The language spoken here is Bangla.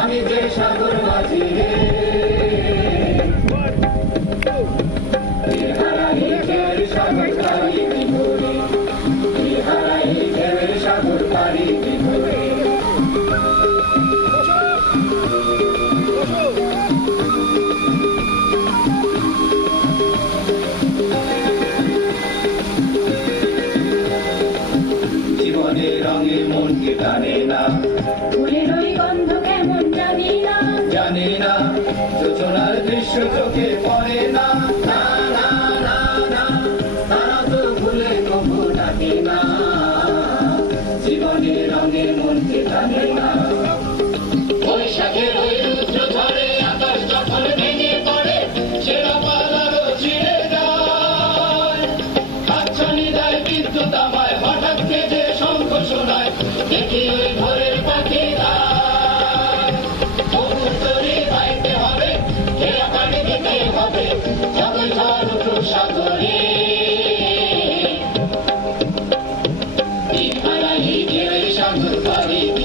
আমি যে সাগর মাঝি রে সাগর পারি বিভোরে হারাই ঢেউয়ের সাগর পারি বিভোরে জীবনের রঙে মনকে টানে না জানি না যোজনার দৃশ্য চোখে পড়ে না না না না না তারা তো ভুলে কবু ডাকে না জীবনের রঙে মনকে টানে না বৈশাখের ওই রুদ্র ঝড়ে আকাশ যখন ভেঙে পড়ে সেরা পালারও ছিঁড়ে যায় হাতছানি দেয় বিদ্যুৎ আমায় হঠাৎ বেজে শঙ্খ শোনায় দেখি ওই ভোরের পাখিরা সাগরে সাগর পারি